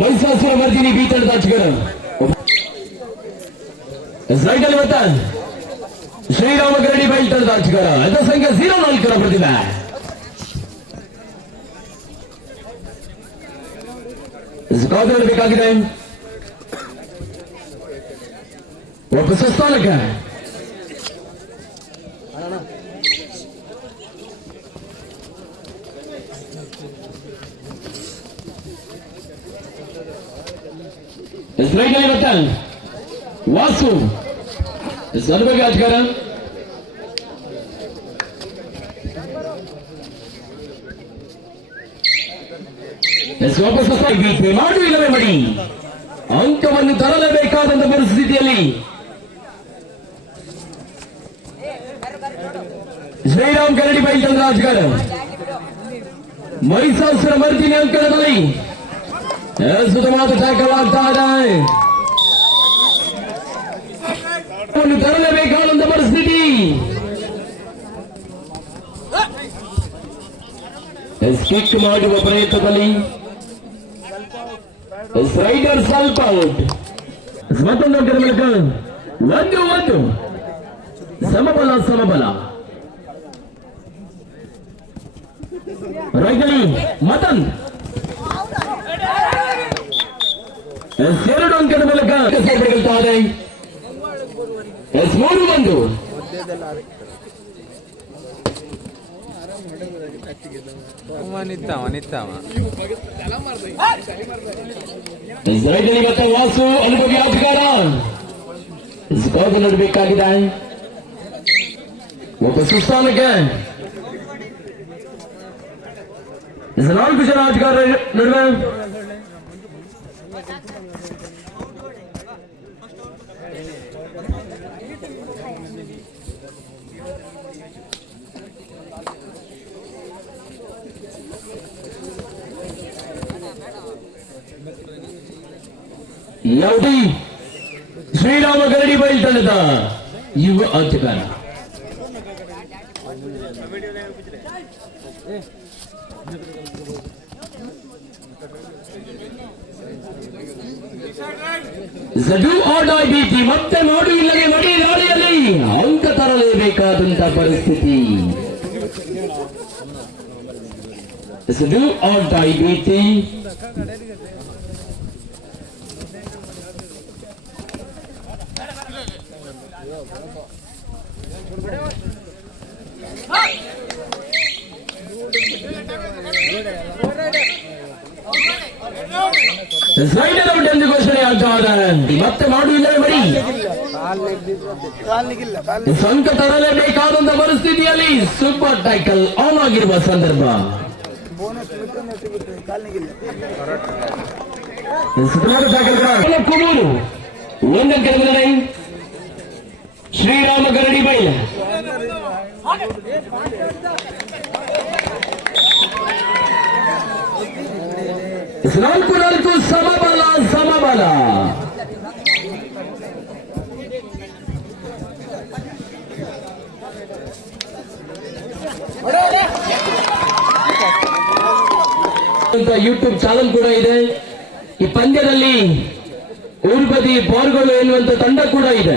ಮೈಸಾಸುರ ಮರ್ದಿನಿ ಬೀತಣದ ಅಧಿಕಾರ ಸ್ಲೈಡಲ್ಲಿ ಮತ್ತ ಶ್ರೀರಾಮ ಗರಡಿ ಬೈಲ್ತಣದ ಅಧಿಕಾರ ಅದ ಸಂಖ್ಯೆ ಜೀರೋ ನಾಲ್ಕರ ಪ್ರತಿಭೆ ಕಾದಿರಬೇಕಾಗಿದೆ ಒಬ್ಬ ಸುಸ್ಥಾನಕ್ಕೆ ಸ್ಟ್ರೈಕಲ್ಲಿ ಮತ್ತೆ ವಾಸು ಸರ್ವಗೆ ಅಧಿಕಾರ ಎಸ್ ವಾಪಸ್ ಗೀತೆ ಮಾಡು ಇಲ್ಲವೇ ಮಡಿ ಅಂಕವನ್ನು ತರಲೇಬೇಕಾದಂತ ಪರಿಸ್ಥಿತಿಯಲ್ಲಿ ಶ್ರೀರಾಮ್ ಕರಡಿ ಬೈತಂದ್ರ ಅಧಿಕಾರ ಮೈಸಾಸುರ ಮರ್ದಿನಿ ಅಂಕಣದಲ್ಲಿ ಸುತಮಾದ ಟ್ಯಾಕಲ್ ಆಗ್ತಾ ಇದೆ ಒಂದು ತರಲೇಬೇಕಾದಂತ ಪರಿಸ್ಥಿತಿ ಕಿಕ್ ಮಾಡುವ ಪ್ರಯತ್ನದಲ್ಲಿ ರೈಡರ್ ಸ್ವಲ್ಪ ಔಟ್ ಮತ್ತೊಂದು ಅಂಕದ ಮೂಲಕ ಒಂದು ಒಂದು ಸಮಬಲ ಸಮಬಲ ರೈತಲಿ ಮತನ್ ಎರಡು ಅಂಕದ ಮೂಲಕ ಇದೆ ಎಸ್ ಮೂರು ಒಂದು. ವಾಸು ಅನುಭವಿ ಅಧಿಕಾರ ಸ್ಕೋರ್ ನೋಡಬೇಕಾಗಿದೆ. ಒಬ್ಬ ಸುಸ್ತಾನಕ್ಕೆ. ನಾಲ್ಕು ಜನ ಅಧಿಕಾರ ನಡುವೆ. ಯಾವುದೇ ಶ್ರೀರಾಮ ಗರಡಿ ಬೈಲ್ ತಂಡದ. ಯುವ ಅಧಿಕಾರ ಜಡು ಆಡಾಯ್ ಭೀತಿ ಮತ್ತೆ ನೋಡು ಇಲ್ಲದೆ ಮಡಿ ದಾಳಿಯಲ್ಲಿ ಅಂಕ ತರಲೇಬೇಕಾದಂತ ಪರಿಸ್ಥಿತಿ. ಜಡು ಆಡಾಯ್ ಭೀತಿ ಎಂದು ಘೋಷಣೆ ಆಗ್ತಾ ಇದೆ ಮತ್ತೆ ಮಾಡು ಇಲ್ಲವೇ ಮಡಿ ಕಾಲ್ನಿಗಿಲ್ಲ ಕಾಲ್ ಸಂಕ ತರಲೇಬೇಕಾದಂತ ಪರಿಸ್ಥಿತಿಯಲ್ಲಿ ಸೂಪರ್ ಟೈಕಲ್ ಆನ್ ಆಗಿರುವ ಸಂದರ್ಭ ಬೋನಸ್ ಮಿತ್ರ ಸಿಗುತ್ತೆ ಕಾಲ್ನಿಗಿಲ್ಲ ಸುತ್ತಮುತ್ತ ಟೈಕಲ್ ಕುಮೂರು ಒಂದಂಕೆ ಮೊದಲನೇ ಶ್ರೀರಾಮ ಗರಡಿ ಬೈಲ ನಾಲ್ಕು ನಾಲ್ಕು ಸಮಬಲ ಸಮಬಲ ಅಂತ ಯೂಟ್ಯೂಬ್ ಚಾನಲ್ ಕೂಡ ಇದೆ ಈ ಪಂದ್ಯದಲ್ಲಿ ಊರ್ಬದಿ ಪಾಲ್ಗೊಳ್ಳು ಎನ್ನುವಂತ ತಂಡ ಕೂಡ ಇದೆ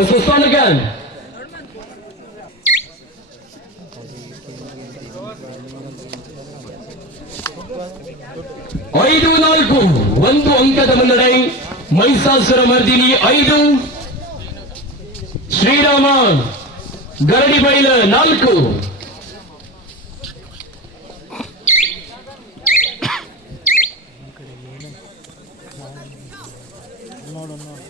ಆಟಗಾರ ವಾಪಸ್ ಸ್ಥಾನಕ್ಕೆ ಐದು ನಾಲ್ಕು, ಒಂದು ಅಂಕದ ಮುನ್ನಡೆ ಮೈಸಾಸುರ ಮರ್ದಿನಿ ಐದು. ಶ್ರೀರಾಮ ಗರಡಿ ಬೈಲ ನಾಲ್ಕು. ಗಿರೀಶ್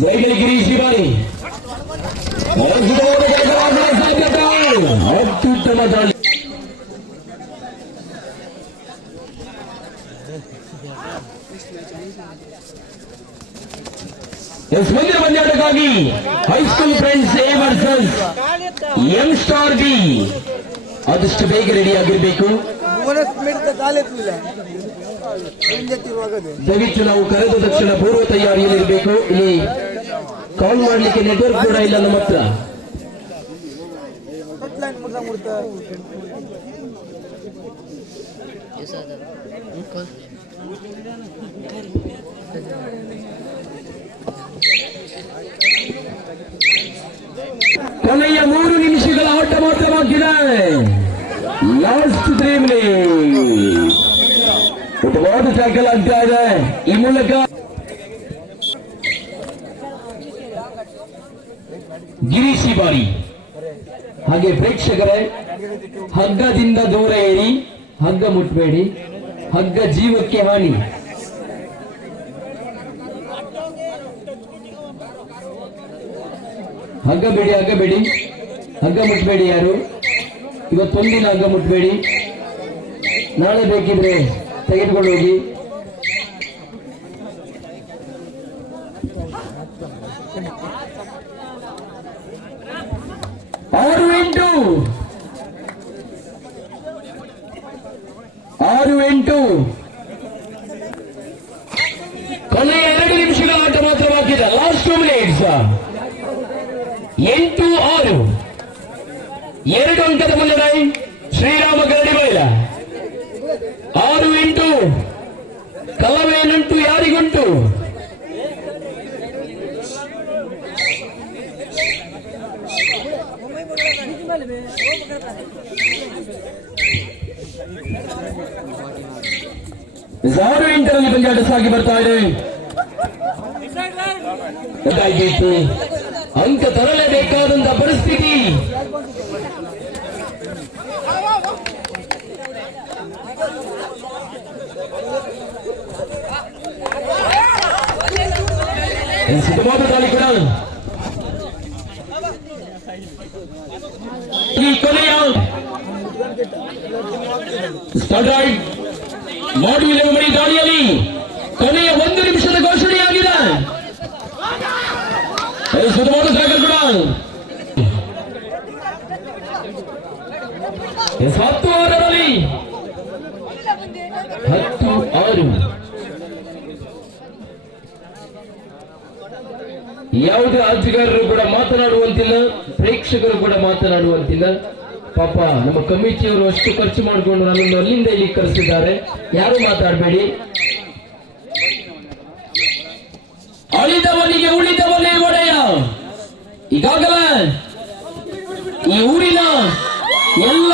ಜೈಗಲ್ ಗಿರೀಶ್ ಶಿವಾನಿ ಸಾಧ್ಯತೆ ಅತ್ಯುತ್ತಮ ದಾಳಿ ಎಸ್ ಮುಂದಿನ ಪಂದ್ಯಾಟಕ್ಕಾಗಿ high school friends A versus M star B ಆದಷ್ಟು ಬೇಗ ರೆಡಿ ಆಗಿರಬೇಕು ಬೋನಸ್ ಮಿಡಿತ ಕಾಲೆತ್ತಿಲ್ಲ ಹಿಂದೆತ್ತಿರುವಾಗದೆ ದಯವಿಟ್ಟು ನಾವು ಕರೆದ ತಕ್ಷಣ ಪೂರ್ವ ತಯಾರಿಯಲ್ಲಿರಬೇಕು. ಇಲ್ಲಿ ಕಾಲ್ ಮಾಡ್ಲಿಕ್ಕೆ ನೆಟ್ವರ್ಕ್ ಕೂಡ ಇಲ್ಲ ನಮ್ಮ ಹತ್ರ. ಕೊನೆಯ ಮೂರು ನಿಮಿಷಗಳ ಆಟ ಮಾತ್ರವಾಗಿದೆ. ಲಾಸ್ಟ್ ತ್ರೀ ಮಿನಿಟ್ ಉತ್ತಮವಾದ ಟ್ಯಾಕಲ್ ಆಗ್ತಾ ಇದೆ ಈ ಮೂಲಕ ಗಿರೀಶಿ ಬಾರಿ ಹಾಗೆ ಪ್ರೇಕ್ಷಕರೇ ಹಗ್ಗದಿಂದ ದೂರ ಏರಿ ಹಗ್ಗ ಮುಟ್ಬೇಡಿ ಹಗ್ಗ ಜೀವಕ್ಕೆ ಹಾನಿ ಹಗ್ಗ ಬೇಡಿ ಹಗ್ಗ ಬೇಡಿ ಹಗ್ಗ ಮುಟ್ಬೇಡಿ ಯಾರು ಇವತ್ತೊಂದಿನ ಹಗ್ಗ ಮುಟ್ಬೇಡಿ ನಾಳೆ ಬೇಕಿದ್ರೆ ತೆಗೆದುಕೊಂಡು ಹೋಗಿ ಆರು ಎಂಟು ಆರು ಎಂಟು ಕೊನೆಯ ಎರಡು ನಿಮಿಷಗಳ ಆಟ ಮಾತ್ರ ಬಾಕಿ ಇದೆ ಲಾಸ್ಟ್ ಟೂ ಮಿನಿಟ್ಸ್ ಎಂಟು ಆರು ಎರಡು ಅಂಕದ ಮುನ್ನಡೆ ಶ್ರೀರಾಮ ಗರಡಿ ಬೈಲ ಆರು ಎಂಟು ಕಲವೇನುಂಟು ಯಾರಿಗುಂಟು? ಆರು ಇಂಟರ್ನಲ್ಲಿ ಪಂಜಾಟ ಸಾಗಿ ಬರ್ತಾ ಇದೆ. ಅಂಕ ತರಲೇಬೇಕಾದಂತ ಪರಿಸ್ಥಿತಿ. ಸುಖವಾದ ದಾಳಿ ಕೂಡ ಈ ಕೊನೆಯ ಸ್ಟಾರ್ಟ್ ರೈಟ್ ಮಾಡುವಿನ ಮರಿ ದಾಳಿಯಲ್ಲಿ ಕೊನೆಯ ಒಂದು ನಿಮಿಷದ ಘೋಷಣೆಯಾಗಿದೆ ಸುಖವಾದ ಸಾಗರ್ ಕೂಡ ಎಸ್, ಹತ್ತು ಆರರಲ್ಲಿ ಹತ್ತು ಆರು ಯಾವುದೇ ಅಧಿಕಾರರು ಕೂಡ ಮಾತನಾಡುವಂತಿಲ್ಲ, ಪ್ರೇಕ್ಷಕರು ಕೂಡ ಮಾತನಾಡುವಂತಿಲ್ಲ. ಪಾಪ, ನಮ್ಮ ಕಮಿಟಿಯವರು ಅಷ್ಟು ಖರ್ಚು ಮಾಡಿಕೊಂಡು ನನ್ನನ್ನು ಅಲ್ಲಿಂದ ಇಲ್ಲಿ ಕರೆಸಿದ್ದಾರೆ. ಯಾರು ಮಾತಾಡಬೇಡಿ? ಅಳಿದವನಿಗೆ ಉಳಿದವನೇ ಒಡೆಯ. ಈಗಾಗಲೇ ಈ ಊರಿನ ಎಲ್ಲ